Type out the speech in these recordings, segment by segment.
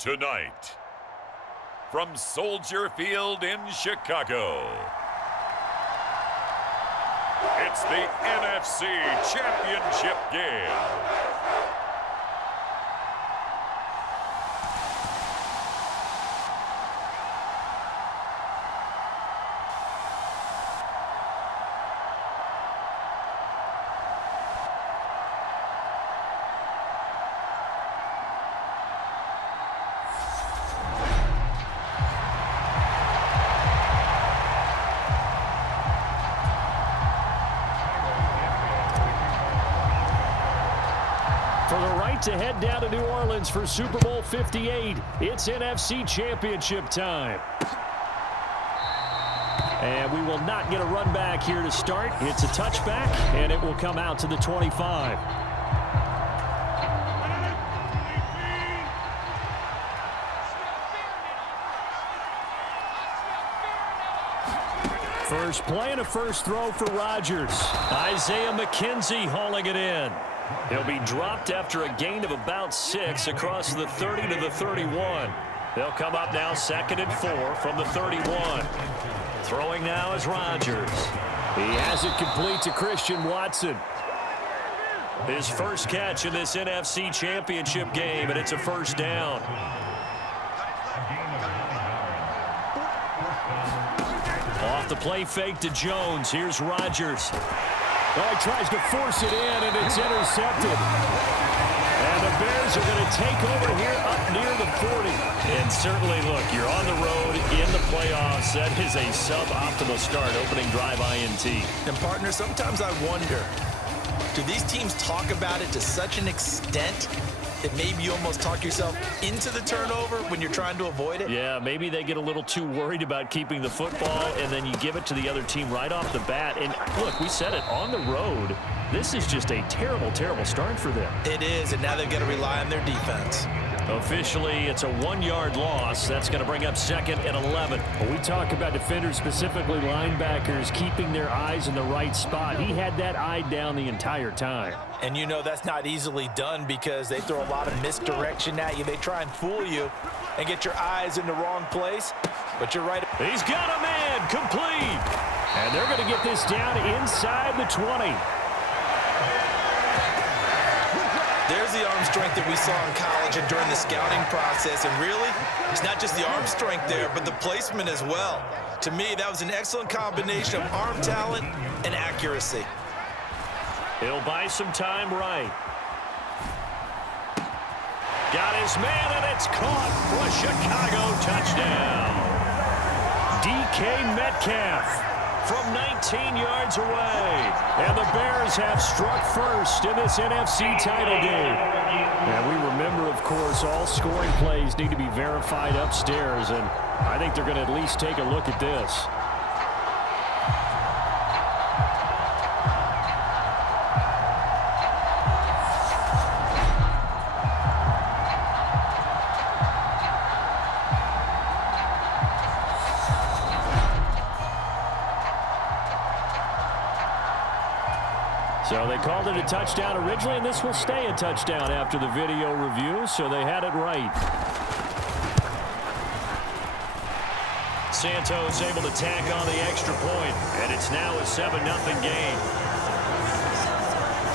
Tonight, from Soldier Field in Chicago, it's the NFC Championship game. For the right to head down to New Orleans for Super Bowl 58, it's NFC Championship time. And we will not get a run back here to start. It's a touchback, and it will come out to the 25. First play and a first throw for Rodgers. Isaiah McKenzie hauling it in. He'll be dropped after a gain of about 6 across the 30 to the 31. They'll come up now 2nd and 4 from the 31. Throwing now is Rodgers. He has it complete to Christian Watson. His first catch in this NFC Championship game, and it's a first down. Off the play fake to Jones. Here's Rodgers. Oh, he tries to force it in, and it's intercepted. And the Bears are going to take over here up near the 40. And certainly, look, you're on the road in the playoffs. That is a suboptimal start, opening drive INT. And, partner, sometimes I wonder, do these teams talk about it to such an extent that maybe you almost talk yourself into the turnover when you're trying to avoid it? Yeah, maybe they get a little too worried about keeping the football, and then you give it to the other team right off the bat. And, look, we said it, on the road, this is just a terrible, terrible start for them. It is, and now they've got to rely on their defense. Officially, it's a 1-yard loss. That's going to bring up 2nd and 11. When we talk about defenders, specifically linebackers, keeping their eyes in the right spot, he had that eye down the entire time. And you know that's not easily done because they throw a lot of misdirection at you. They try and fool you and get your eyes in the wrong place. But you're right. He's got a man complete. And they're going to get this down inside the 20. There's the arm strength that we saw in college and during the scouting process. And really, it's not just the arm strength there, but the placement as well. To me, that was an excellent combination of arm talent and accuracy. He'll buy some time right. Got his man, and it's caught for a Chicago touchdown. DK Metcalf from 19 yards away. And the Bears have struck first in this NFC title game. And we remember, of course, all scoring plays need to be verified upstairs, and I think they're going to at least take a look at this. So they called it a touchdown originally, and this will stay a touchdown after the video review, so they had it right. Santos able to tack on the extra point, and it's now a 7-0 game.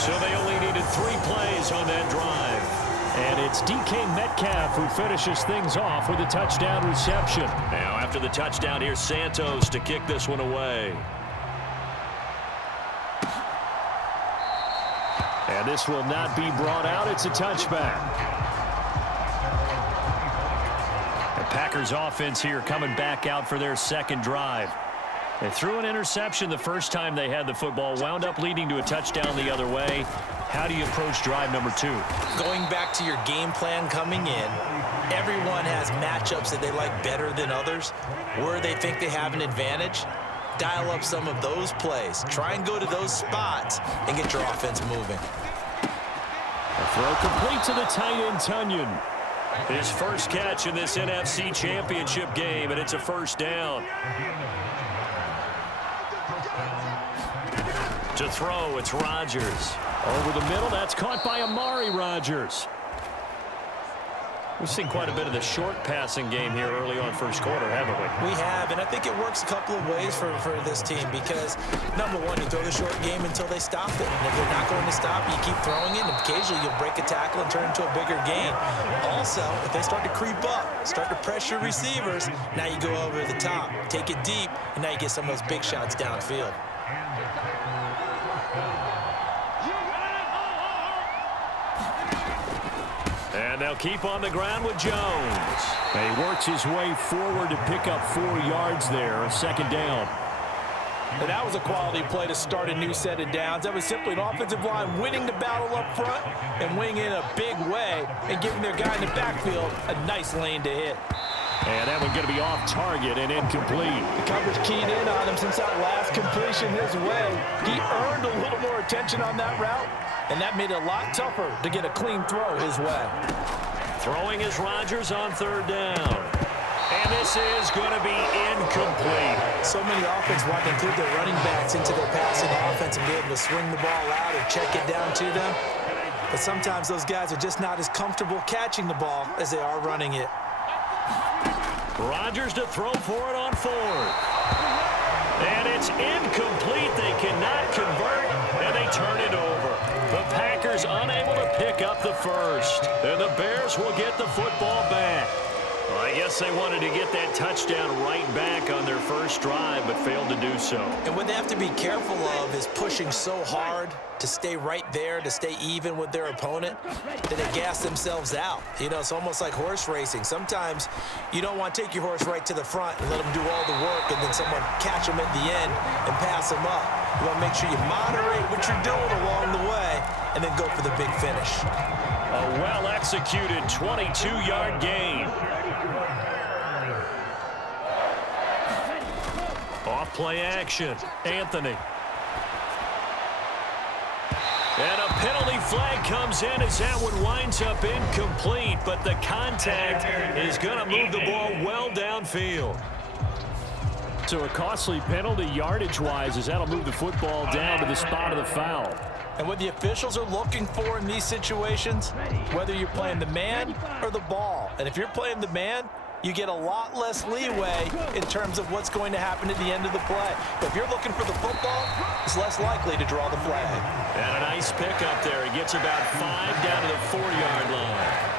So they only needed 3 plays on that drive. And it's DK Metcalf who finishes things off with a touchdown reception. Now after the touchdown, here's Santos to kick this one away. And this will not be brought out. It's a touchback. The Packers offense here coming back out for their second drive. They threw an interception the first time they had the football, wound up leading to a touchdown the other way. How do you approach drive number 2? Going back to your game plan coming in, everyone has matchups that they like better than others, where they think they have an advantage. Dial up some of those plays. Try and go to those spots and get your offense moving. A throw complete to the tight end, Tunyon. His first catch in this NFC Championship game, and it's a first down. To throw, it's Rodgers. Over the middle, that's caught by Amari Rodgers. We've seen quite a bit of the short passing game here early on first quarter, haven't we? We have, and I think it works a couple of ways for this team because, number one, you throw the short game until they stop it. And if they're not going to stop, you keep throwing it, and occasionally you'll break a tackle and turn it into a bigger gain. Also, if they start to creep up, start to pressure receivers, now you go over the top, take it deep, and now you get some of those big shots downfield. And they'll keep on the ground with Jones. He works his way forward to pick up 4 yards there, a second down. And that was a quality play to start a new set of downs. That was simply an offensive line winning the battle up front and winning in a big way and giving their guy in the backfield a nice lane to hit. And that one going to be off target and incomplete. The coverage keyed in on him since that last completion his way. He earned a little more attention on that route, and that made it a lot tougher to get a clean throw his way. Throwing is Rodgers on third down. And this is going to be incomplete. So many offenses want to include their running backs into their passing offense and be able to swing the ball out or check it down to them. But sometimes those guys are just not as comfortable catching the ball as they are running it. Rodgers to throw for it on fourth. And it's incomplete. They cannot convert, and they turn it over. The Packers unable to pick up the first. And the Bears will get the football back. Well, I guess they wanted to get that touchdown right back on their first drive, but failed to do so. And what they have to be careful of is pushing so hard to stay right there, to stay even with their opponent, that they gas themselves out. You know, it's almost like horse racing. Sometimes you don't want to take your horse right to the front and let them do all the work and then someone catch them at the end and pass them up. You want to make sure you moderate what you're doing along the way and then go for the big finish. A well-executed 22-yard gain. Off play action, Anthony. And a penalty flag comes in as that one winds up incomplete, but the contact is going to move the ball well downfield. So a costly penalty yardage-wise as that'll move the football down to the spot of the foul. And what the officials are looking for in these situations, whether you're playing the man or the ball. And if you're playing the man, you get a lot less leeway in terms of what's going to happen at the end of the play. But if you're looking for the football, it's less likely to draw the flag. And a nice pickup there. He gets about 5 down to the 4-yard line.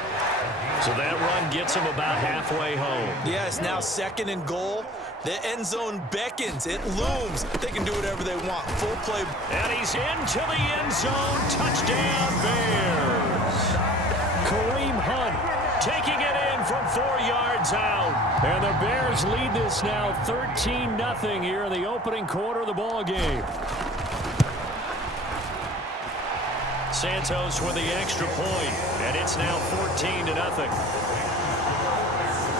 So that run gets him about halfway home. Yeah, it's now 2nd and goal. The end zone beckons. It looms. They can do whatever they want. Full play. And he's into the end zone. Touchdown, Bears. Kareem Hunt Taking it in from 4 yards out. And the Bears lead this now 13-0 here in the opening quarter of the ball game. Santos with the extra point, and it's now 14-0.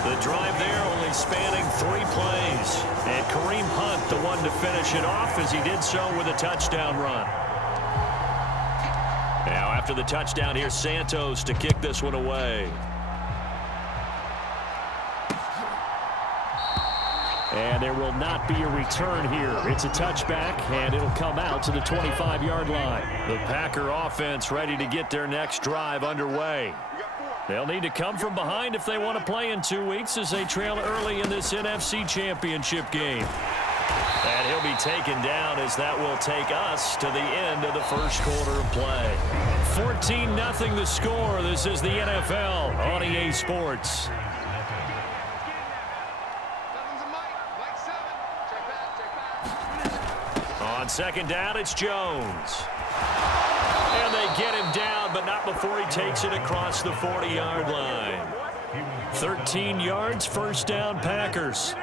The drive there only spanning 3 plays. And Kareem Hunt, the one to finish it off as he did so with a touchdown run. Now after the touchdown, here's Santos to kick this one away. And there will not be a return here. It's a touchback, and it'll come out to the 25-yard line. The Packer offense ready to get their next drive underway. They'll need to come from behind if they want to play in 2 weeks as they trail early in this NFC Championship game. And he'll be taken down as that will take us to the end of the first quarter of play. 14-0 the score. This is the NFL on EA Sports. On second down, it's Jones. And they get him down, but not before he takes it across the 40-yard line. 13 yards, first down, Packers.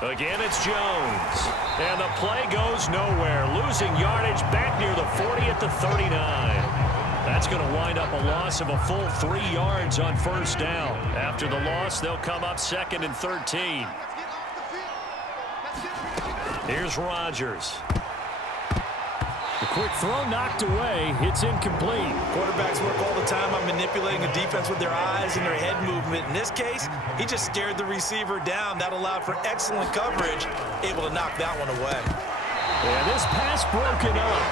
Again, it's Jones. And the play goes nowhere. Losing yardage back near the 40 at the 39. That's going to wind up a loss of a full 3 yards on first down. After the loss, they'll come up 2nd and 13. Here's Rodgers. The quick throw knocked away. It's incomplete. Quarterbacks work all the time on manipulating the defense with their eyes and their head movement. In this case, he just stared the receiver down. That allowed for excellent coverage, able to knock that one away. And this pass broken up.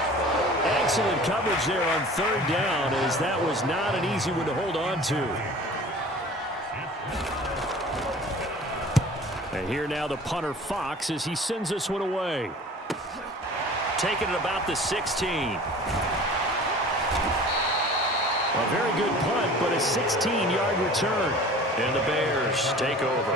Excellent coverage there on third down, as that was not an easy one to hold on to. And here now the punter Fox as he sends this one away. Taking it about the 16. A very good punt, but a 16-yard return. And the Bears take over.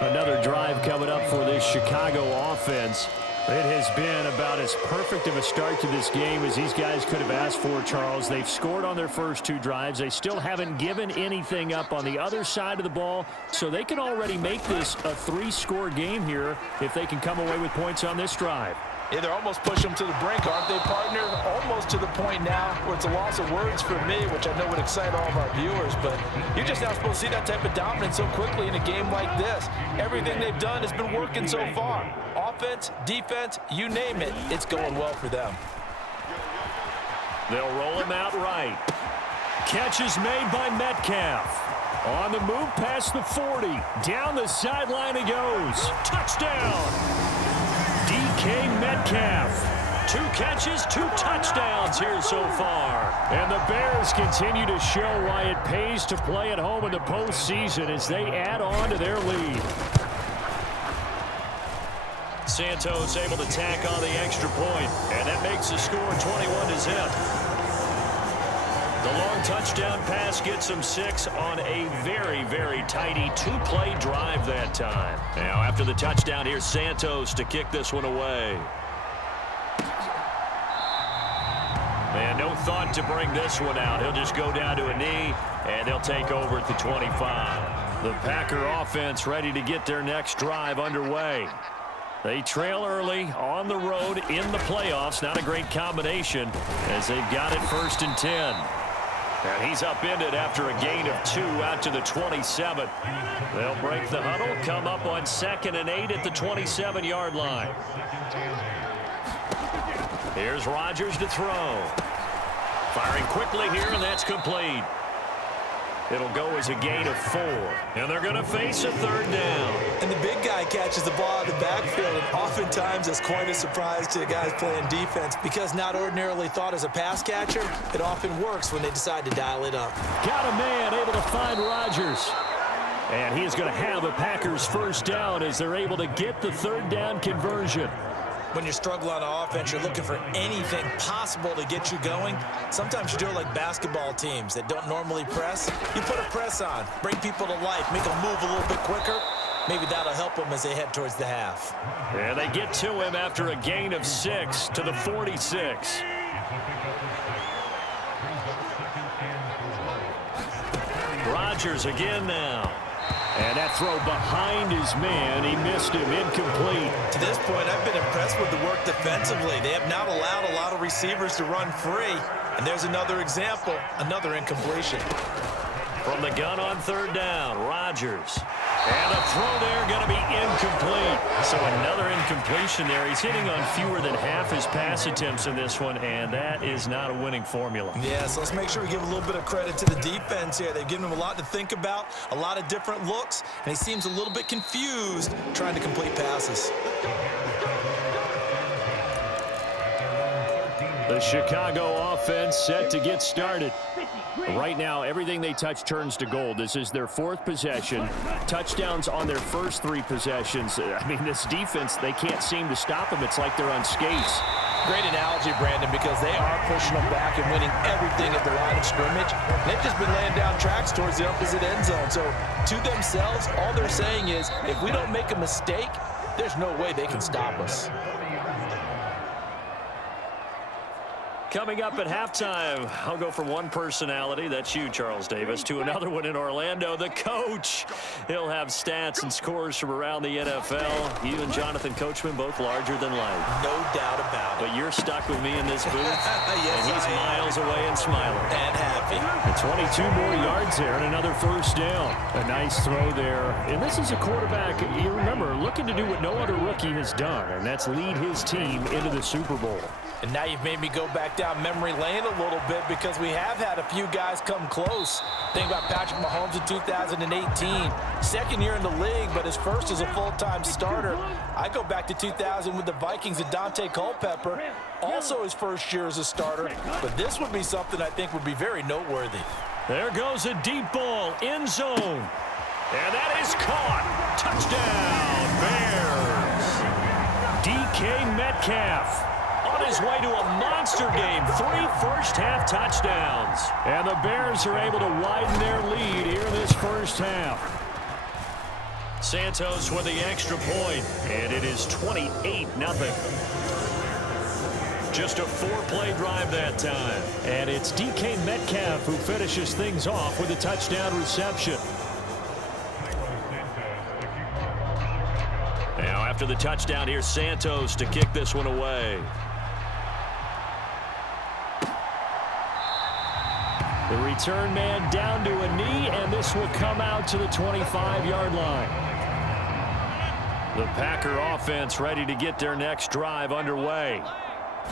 Another drive coming up for this Chicago offense. It has been about as perfect of a start to this game as these guys could have asked for, Charles. They've scored on their first two drives. They still haven't given anything up on the other side of the ball, so they can already make this a three-score game here if they can come away with points on this drive. Yeah, they're almost pushing them to the brink, aren't they, partner? Almost to the point now where it's a loss of words for me, which I know would excite all of our viewers, but you're just not supposed to see that type of dominance so quickly in a game like this. Everything they've done has been working so far. Offense, defense, you name it, it's going well for them. They'll roll him out right. Catch is made by Metcalf. On the move past the 40. Down the sideline he goes. Touchdown! DK Metcalf. 2 catches, 2 touchdowns here so far. And the Bears continue to show why it pays to play at home in the postseason as they add on to their lead. Santos able to tack on the extra point, and that makes the score 21-0. The long touchdown pass gets them 6 on a very, very tidy 2-play drive that time. Now after the touchdown, here's Santos to kick this one away. And no thought to bring this one out. He'll just go down to a knee, and they'll take over at the 25. The Packer offense ready to get their next drive underway. They trail early on the road in the playoffs. Not a great combination as they've got it 1st and 10. And he's upended after a gain of 2 out to the 27. They'll break the huddle, come up on 2nd and 8 at the 27-yard line. Here's Rodgers to throw. Firing quickly here, and that's complete. It'll go as a gain of 4. And they're going to face a 3rd down. And the big guy catches the ball in the backfield, and oftentimes it's quite a surprise to the guys playing defense because not ordinarily thought as a pass catcher, it often works when they decide to dial it up. Got a man able to find Rodgers. And he is going to have a Packers 1st down as they're able to get the 3rd down conversion. When you're struggling on offense, you're looking for anything possible to get you going. Sometimes you do it like basketball teams that don't normally press. You put a press on, bring people to life, make them move a little bit quicker. Maybe that'll help them as they head towards the half. And they get to him after a gain of 6 to the 46. Rodgers again now. And that throw behind his man, he missed him, incomplete. To this point, I've been impressed with the work defensively. They have not allowed a lot of receivers to run free. And there's another example, another incompletion. From the gun on 3rd down, Rodgers. And the throw there going to be incomplete. So another incompletion there. He's hitting on fewer than half his pass attempts in this one, and that is not a winning formula. Yeah, so let's make sure we give a little bit of credit to the defense here. They've given him a lot to think about, a lot of different looks, and he seems a little bit confused trying to complete passes. The Chicago offense set to get started. Right now, everything they touch turns to gold. This is their 4th possession. Touchdowns on their first 3 possessions. I mean, this defense, they can't seem to stop them. It's like they're on skates. Great analogy, Brandon, because they are pushing them back and winning everything at the line of scrimmage. They've just been laying down tracks towards the opposite end zone. So, to themselves, all they're saying is, if we don't make a mistake, there's no way they can stop us. Coming up at halftime, I'll go from one personality, that's you, Charles Davis, to another one in Orlando, the coach. He'll have stats and scores from around the NFL. You and Jonathan Coachman, both larger than life. No doubt about it. But you're stuck with me in this booth, Yes, and he's miles away and smiling. And happy. And 22 more yards there and another 1st down. A nice throw there. And this is a quarterback, you remember, looking to do what no other rookie has done, and that's lead his team into the Super Bowl. And now you've made me go back down memory lane a little bit because we have had a few guys come close. Think about Patrick Mahomes in 2018. Second year in the league, but his first as a full-time starter. I go back to 2000 with the Vikings and Dante Culpepper. Also his first year as a starter. But this would be something I think would be very noteworthy. There goes a deep ball, end zone. And that is caught. Touchdown, Bears. DK Metcalf on his way to a monster game. 3 first-half touchdowns. And the Bears are able to widen their lead here in this first half. Santos with the extra point, and it is 28-0. Just a 4-play drive that time. And it's DK Metcalf who finishes things off with a touchdown reception. Now after the touchdown, here's Santos to kick this one away. The return man down to a knee, and this will come out to the 25-yard line. The Packer offense ready to get their next drive underway.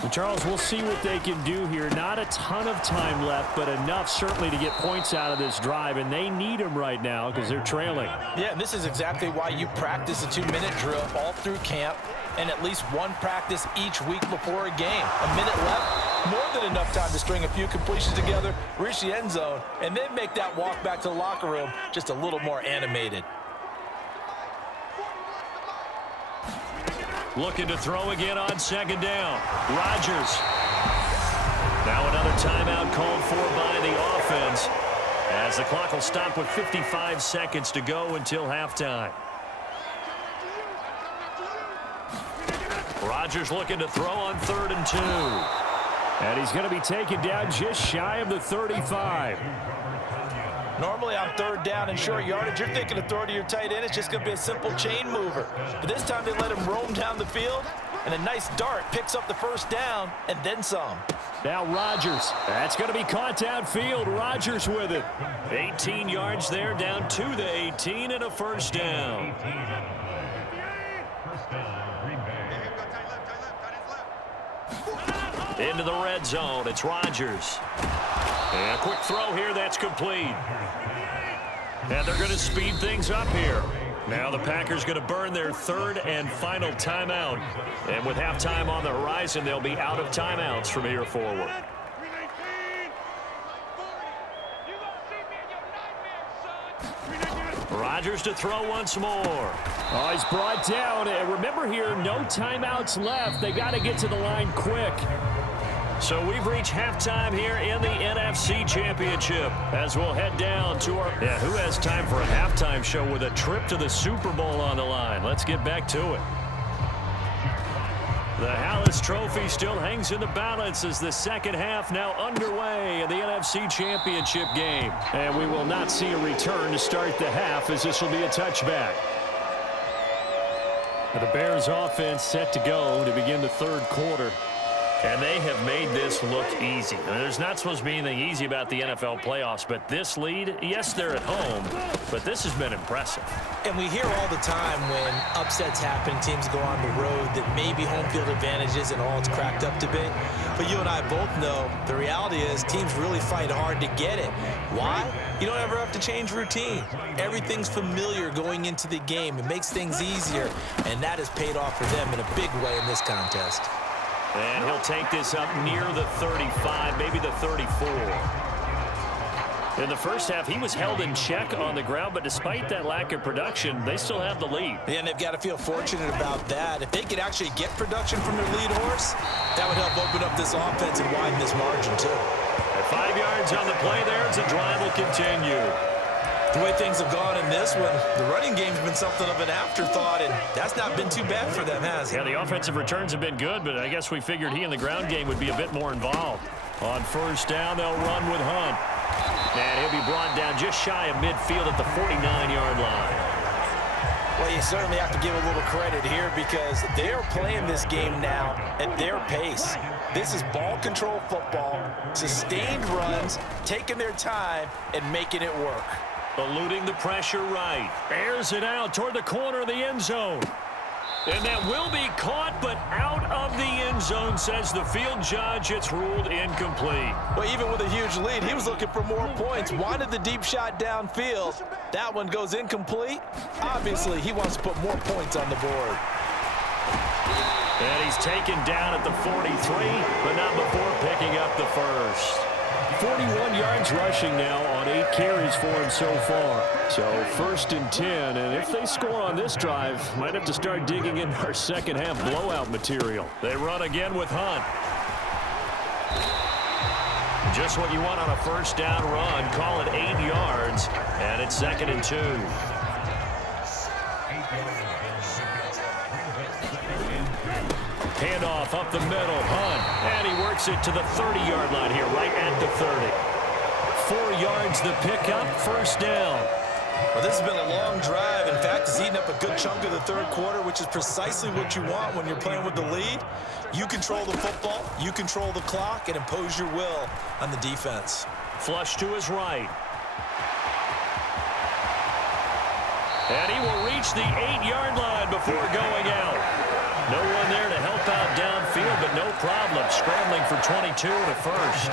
Well, Charles, we'll see what they can do here. Not a ton of time left, but enough certainly to get points out of this drive, and they need them right now because they're trailing. Yeah, and this is exactly why you practice a 2-minute drill all through camp and at least one practice each week before a game. A minute left, more than enough time to string a few completions together, reach the end zone, and then make that walk back to the locker room just a little more animated. Looking to throw again on second down. Rodgers. Now another timeout called for by the offense, as the clock will stop with 55 seconds to go until halftime. Rodgers looking to throw on 3rd and 2. And he's going to be taken down just shy of the 35. Normally on 3rd down and short yardage, you're thinking of throw to your tight end. It's just going to be a simple chain mover. But this time they let him roam down the field, and a nice dart picks up the first down and then some. Now Rodgers. That's going to be caught downfield. Rodgers with it. 18 yards there, down to the 18, and a first down. Into the red zone. It's Rodgers. And a quick throw here, that's complete. And they're going to speed things up here. Now the Packers going to burn their 3rd and final timeout. And with halftime on the horizon, they'll be out of timeouts from here forward. Rodgers to throw once more. Oh, he's brought down. And remember here, no timeouts left. They got to get to the line quick. So we've reached halftime here in the NFC Championship as we'll head down to our... Yeah, who has time for a halftime show with a trip to the Super Bowl on the line? Let's get back to it. The Hallis Trophy still hangs in the balance as the second half now underway in the NFC Championship game. And we will not see a return to start the half as this will be a touchback. The Bears offense set to go to begin the 3rd quarter. And they have made this look easy. I mean, there's not supposed to be anything easy about the NFL playoffs, but this lead, yes, they're at home, but this has been impressive. And we hear all the time when upsets happen, teams go on the road, that maybe home field advantage isn't all it's cracked up to be. But you and I both know the reality is teams really fight hard to get it. Why? You don't ever have to change routine. Everything's familiar going into the game. It makes things easier, and that has paid off for them in a big way in this contest. And he'll take this up near the 35, maybe the 34. In the first half, he was held in check on the ground, but despite that lack of production, they still have the lead. Yeah, and they've got to feel fortunate about that. If they could actually get production from their lead horse, that would help open up this offense and widen this margin, too. At 5 yards on the play there, as the drive will continue. The way things have gone in this one, the running game's been something of an afterthought, and that's not been too bad for them, has it? Yeah, the offensive returns have been good, but I guess we figured he in the ground game would be a bit more involved. On first down, they'll run with Hunt. And he'll be brought down just shy of midfield at the 49-yard line. Well, you certainly have to give a little credit here because they're playing this game now at their pace. This is ball control football, sustained runs, taking their time, and making it work. Eluding the pressure right. Airs it out toward the corner of the end zone. And that will be caught, but out of the end zone, says the field judge. It's ruled incomplete. Well, even with a huge lead, he was looking for more points. Wanted the deep shot downfield. That one goes incomplete. Obviously, he wants to put more points on the board. And he's taken down at the 43, but not before picking up the first. 41 yards rushing now on 8 carries for him so far. So 1st and 10, and if they score on this drive, might have to start digging in our second half blowout material. They run again with Hunt. Just what you want on a first down run. Call it 8 yards, and it's 2nd and 2. Handoff up the middle, Hunt, and he works it to the 30-yard line here, right at the 30. 4 yards the pickup, first down. Well, this has been a long drive. In fact, it's eaten up a good chunk of the third quarter, which is precisely what you want when you're playing with the lead. You control the football, you control the clock, and impose your will on the defense. Flush to his right. And he will reach the 8-yard line before going out. No one there to help out downfield, but no problem. Scrambling for 22 and a first.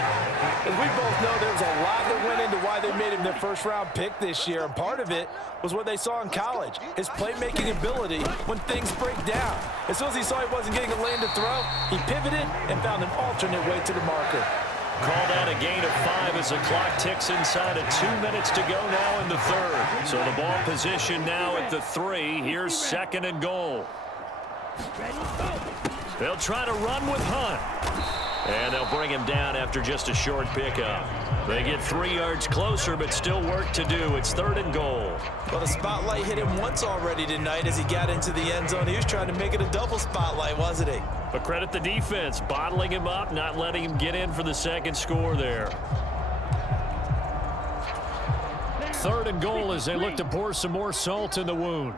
As we both know, there was a lot that went into why they made him their first-round pick this year, and part of it was what they saw in college, his playmaking ability when things break down. As soon as he saw he wasn't getting a lane to throw, he pivoted and found an alternate way to the marker. Called out a gain of 5 as the clock ticks inside of 2 minutes to go now in the third. So the ball position now at the 3. Here's 2nd and goal. They'll try to run with Hunt. And they'll bring him down after just a short pickup. They get 3 yards closer, but still work to do. It's 3rd and goal. Well, the spotlight hit him once already tonight as he got into the end zone. He was trying to make it a double spotlight, wasn't he? But credit the defense, bottling him up, not letting him get in for the second score there. 3rd and goal as they look to pour some more salt in the wound.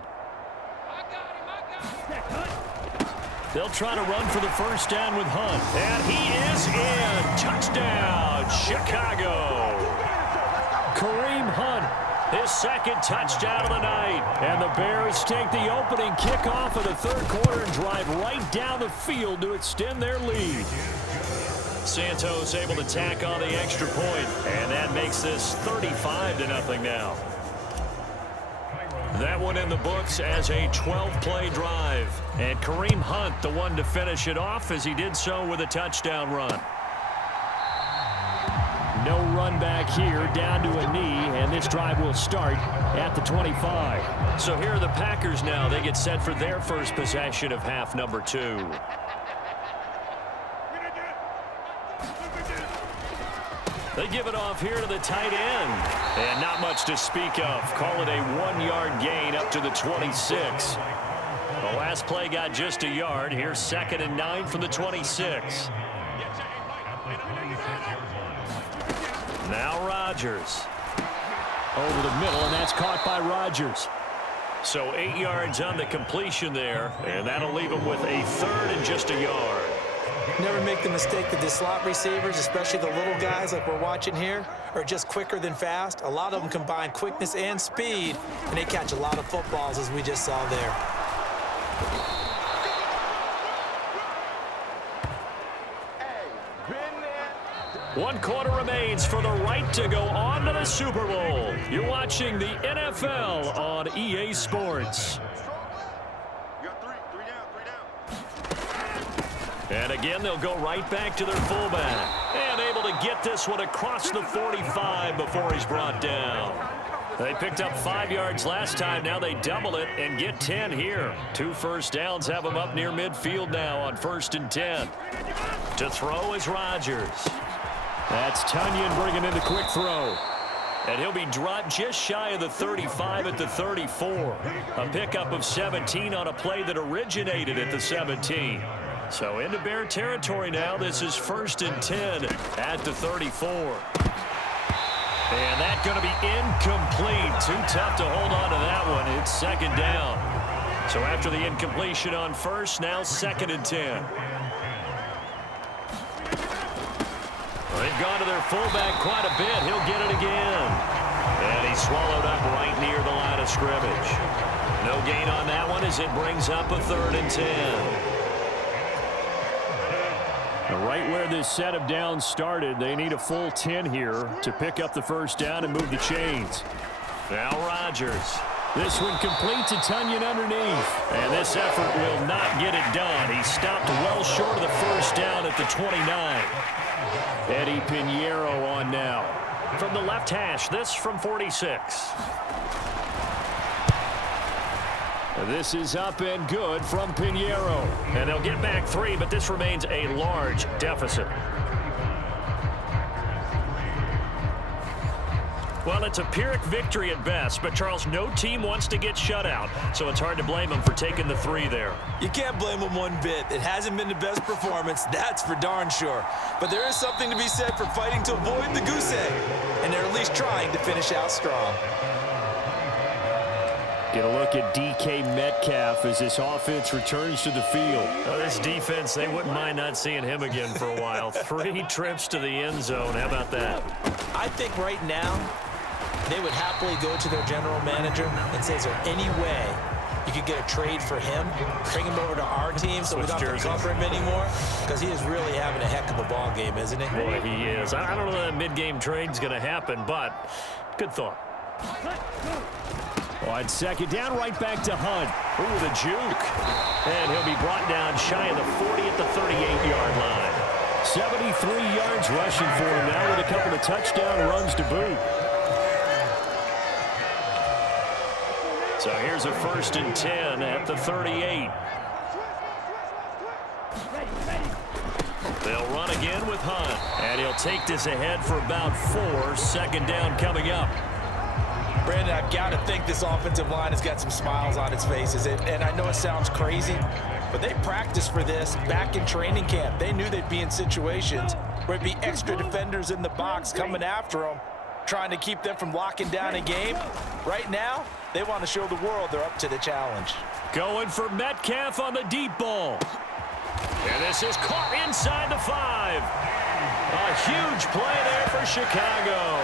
They'll try to run for the first down with Hunt. And he is in. Touchdown, Chicago. Kareem Hunt, His 2nd touchdown of the night. and the Bears take the opening kickoff of the third quarter and drive right down the field to extend their lead. Santos able to tack on the extra point, and that makes this 35-0 now. That one in the books as a 12-play drive. And Kareem Hunt, the one to finish it off as he did so with a touchdown run. No run back here, down to a knee, and this drive will start at the 25. So here are the Packers now. They get set for their first possession of half number 2. They give it off here to the tight end. And not much to speak of. Call it a 1-yard gain up to the 26. The last play got just a yard. Here's 2nd and 9 from the 26. Now Rodgers. Over the middle, and that's caught by Rodgers. So 8 yards on the completion there. And that'll leave him with a 3rd and just a yard. Never make the mistake that the slot receivers, especially the little guys like we're watching here, are just quicker than fast. A lot of them combine quickness and speed, and they catch a lot of footballs, as we just saw there. One quarter remains for the right to go on to the Super Bowl. You're watching the NFL on EA Sports. And again, they'll go right back to their fullback. And able to get this one across the 45 before he's brought down. They picked up 5 yards last time. Now they double it and get 10 here. 2 first downs have them up near midfield now on 1st and 10. To throw is Rodgers. That's Tunyon bringing in the quick throw. And he'll be dropped just shy of the 35 at the 34. A pickup of 17 on a play that originated at the 17. So into Bear territory now. This is 1st and 10 at the 34. And that's going to be incomplete. Too tough to hold on to that one. It's 2nd down. So after the incompletion on 1st, now 2nd and 10. They've gone to their fullback quite a bit. He'll get it again. And he's swallowed up right near the line of scrimmage. No gain on that one as it brings up a 3rd and 10. Right where this set of downs started, they need a full 10 here to pick up the first down and move the chains. Now Rodgers. This one complete to Tunyon underneath. And this effort will not get it done. He stopped well short of the first down at the 29. Eddie Pinheiro on now. From the left hash, this from 46. This is up and good from Pinheiro. And they'll get back 3, but this remains a large deficit. Well, it's a Pyrrhic victory at best, but, Charles, no team wants to get shut out, so it's hard to blame them for taking the 3 there. You can't blame them one bit. It hasn't been the best performance, that's for darn sure. But there is something to be said for fighting to avoid the goose egg, and they're at least trying to finish out strong. Get a look at DK Metcalf as this offense returns to the field. Oh, this defense, they wouldn't mind not seeing him again for a while. 3 trips to the end zone. How about that? I think right now they would happily go to their general manager and say, is there any way you could get a trade for him, bring him over to our team so we don't have to cover him anymore? Because he is really having a heck of a ball game, isn't he? Boy, he is. I don't know that mid-game trade's going to happen, but good thought. On second down, right back to Hunt. Ooh, the juke. And he'll be brought down shy of the 40 at the 38-yard line. 73 yards rushing for him now with a couple of touchdown runs to boot. So here's a 1st and 10 at the 38. They'll run again with Hunt. And he'll take this ahead for about 4. Second down coming up. Brandon, I've got to think this offensive line has got some smiles on its faces. And I know it sounds crazy, but they practiced for this back in training camp. They knew they'd be in situations where it'd be extra defenders in the box coming after them, trying to keep them from locking down a game. Right now, they want to show the world they're up to the challenge. Going for Metcalf on the deep ball. And this is caught inside the 5. A huge play there for Chicago.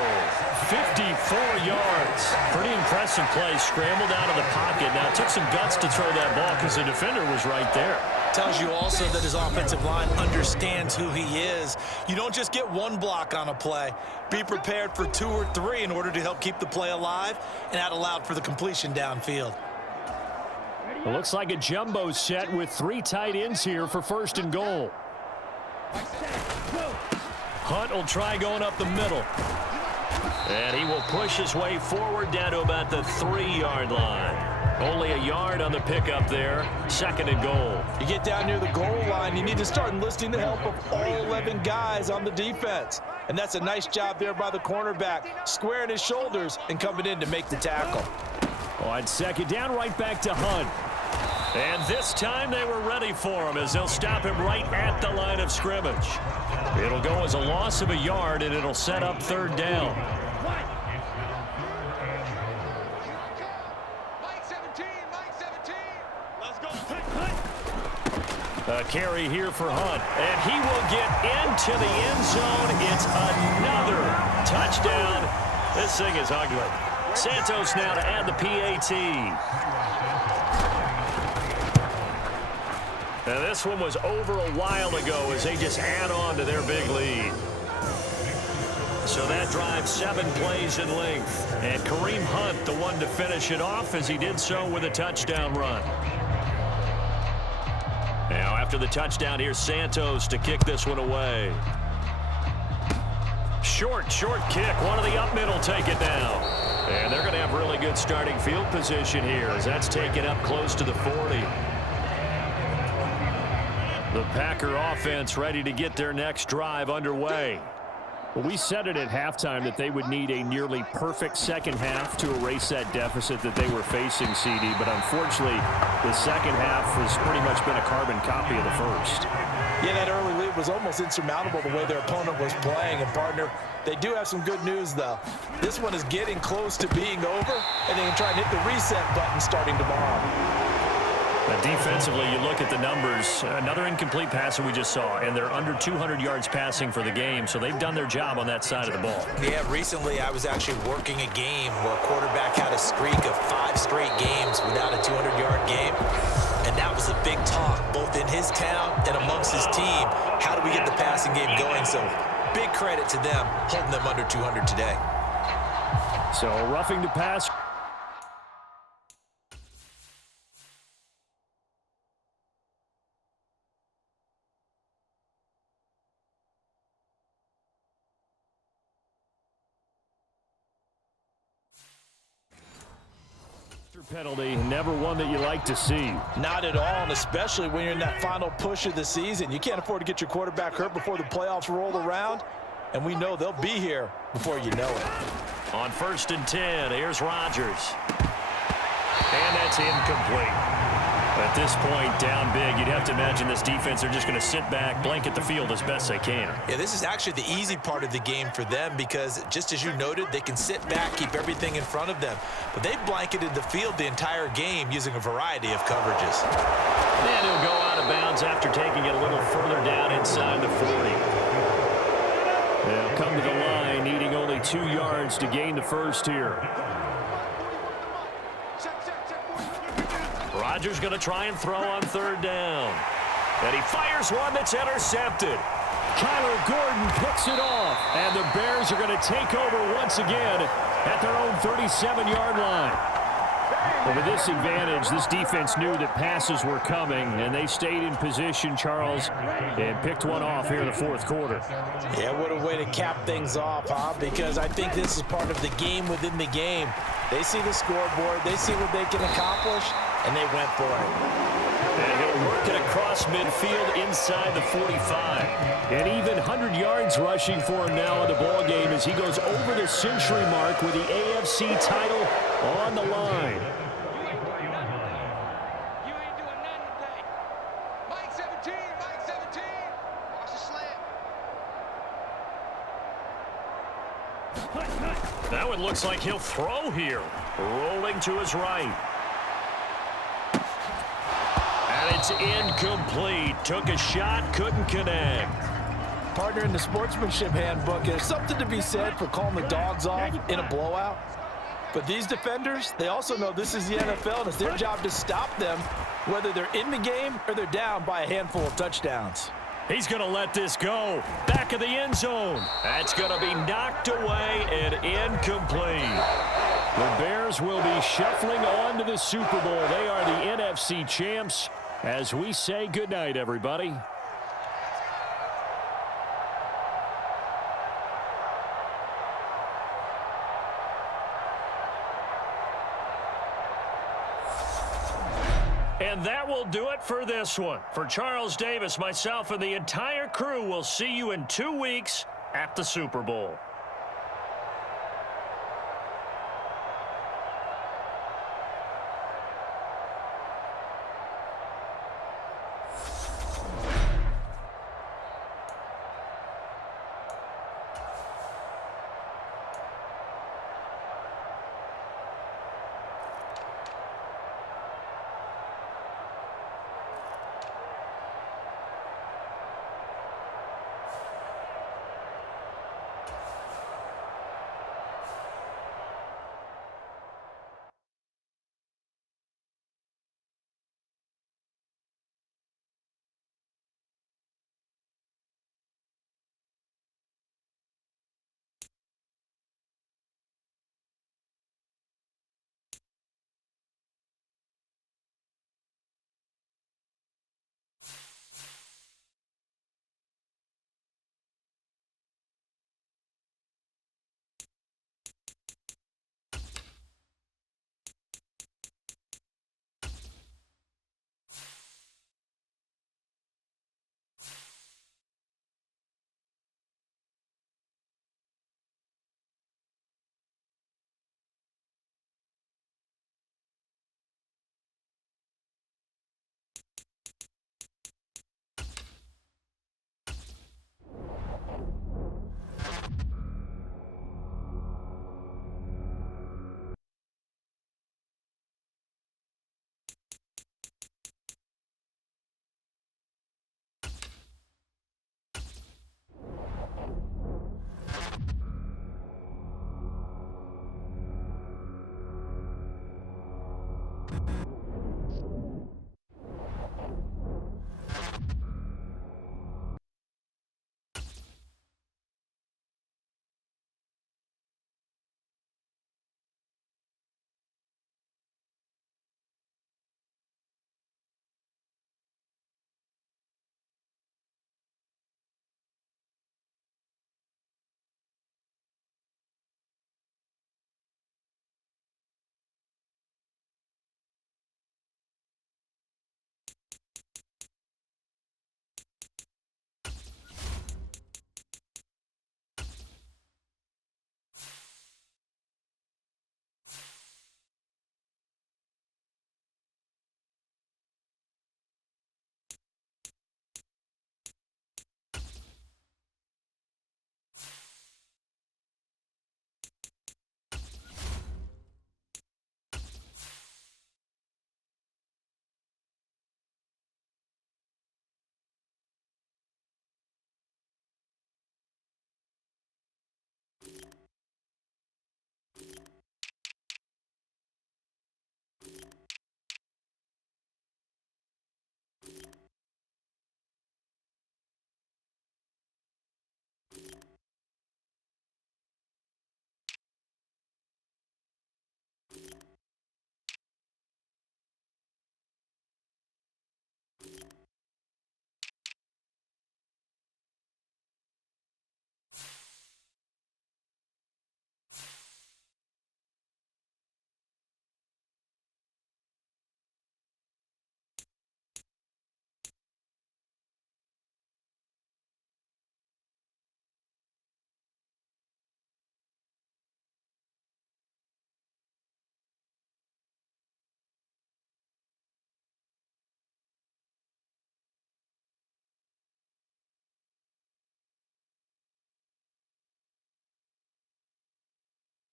54 yards. Pretty impressive play. Scrambled out of the pocket. Now, it took some guts to throw that ball because the defender was right there. Tells you also that his offensive line understands who he is. You don't just get one block on a play. Be prepared for 2 or 3 in order to help keep the play alive, and that allowed for the completion downfield. It looks like a jumbo set with 3 tight ends here for 1st and goal. Hunt will try going up the middle. And he will push his way forward down to about the 3-yard line. Only a yard on the pickup there. 2nd and goal. You get down near the goal line, you need to start enlisting the help of all 11 guys on the defense. And that's a nice job there by the cornerback, squaring his shoulders and coming in to make the tackle. On second down, right back to Hunt. And this time they were ready for him as they'll stop him right at the line of scrimmage. It'll go as a loss of a yard, and it'll set up 3rd down. A carry here for Hunt, and he will get into the end zone. It's another touchdown. This thing is ugly. Santos now to add the PAT. Now this one was over a while ago as they just add on to their big lead. So that drives 7 plays in length. And Kareem Hunt, the one to finish it off, as he did so with a touchdown run. Now after the touchdown, here's Santos to kick this one away. Short kick. One of the up middle take it down. And they're going to have really good starting field position here as that's taken up close to the 40. The Packer offense ready to get their next drive underway. Well, we said it at halftime that they would need a nearly perfect second half to erase that deficit that they were facing, CD. But unfortunately, the second half has pretty much been a carbon copy of the first. Yeah, that early lead was almost insurmountable the way their opponent was playing. And, partner, they do have some good news, though. This one is getting close to being over, and they can try and hit the reset button starting tomorrow. Defensively, you look at the numbers. Another incomplete passer we just saw, and they're under 200 yards passing for the game, so they've done their job on that side of the ball. Yeah, recently I was actually working a game where a quarterback had a streak of 5 straight games without a 200-yard game. And that was a big talk, both in his town and amongst his team. How do we get the passing game going? So big credit to them, holding them under 200 today. So roughing the pass. Penalty, never one that you like to see. Not at all, and especially when you're in that final push of the season. You can't afford to get your quarterback hurt before the playoffs roll around, and we know they'll be here before you know it. On 1st and 10, here's Rodgers. And that's incomplete. At this point, down big, you'd have to imagine this defense, they're just going to sit back, blanket the field as best they can. Yeah, this is actually the easy part of the game for them because, just as you noted, they can sit back, keep everything in front of them. But they've blanketed the field the entire game using a variety of coverages. And he'll go out of bounds after taking it a little further down inside the 40. They'll come to the line, needing only 2 yards to gain the first here. Rodgers going to try and throw on 3rd down. And he fires one that's intercepted. Kyler Gordon picks it off. And the Bears are going to take over once again at their own 37-yard line. But with this advantage, this defense knew that passes were coming, and they stayed in position, Charles, and picked one off here in the 4th quarter. Yeah, what a way to cap things off, huh? Because I think this is part of the game within the game. They see the scoreboard, they see what they can accomplish, and they went for it. And he'll work it across midfield inside the 45. And even 100 yards rushing for him now in the ball game as he goes over the century mark with the AFC title on the line. You ain't doing nothing today. Mike 17, Mike 17. Watch the slant. That one looks like he'll throw here. Rolling to his right. And it's incomplete. Took a shot, couldn't connect. Partner, in the sportsmanship handbook, there's something to be said for calling the dogs off in a blowout. But these defenders, they also know this is the NFL, and it's their job to stop them, whether they're in the game or they're down by a handful of touchdowns. He's going to let this go. Back of the end zone. That's going to be knocked away and incomplete. The Bears will be shuffling on to the Super Bowl. They are the NFC champs as we say goodnight, everybody. And that will do it for this one. For Charles Davis, myself, and the entire crew, we'll see you in 2 weeks at the Super Bowl.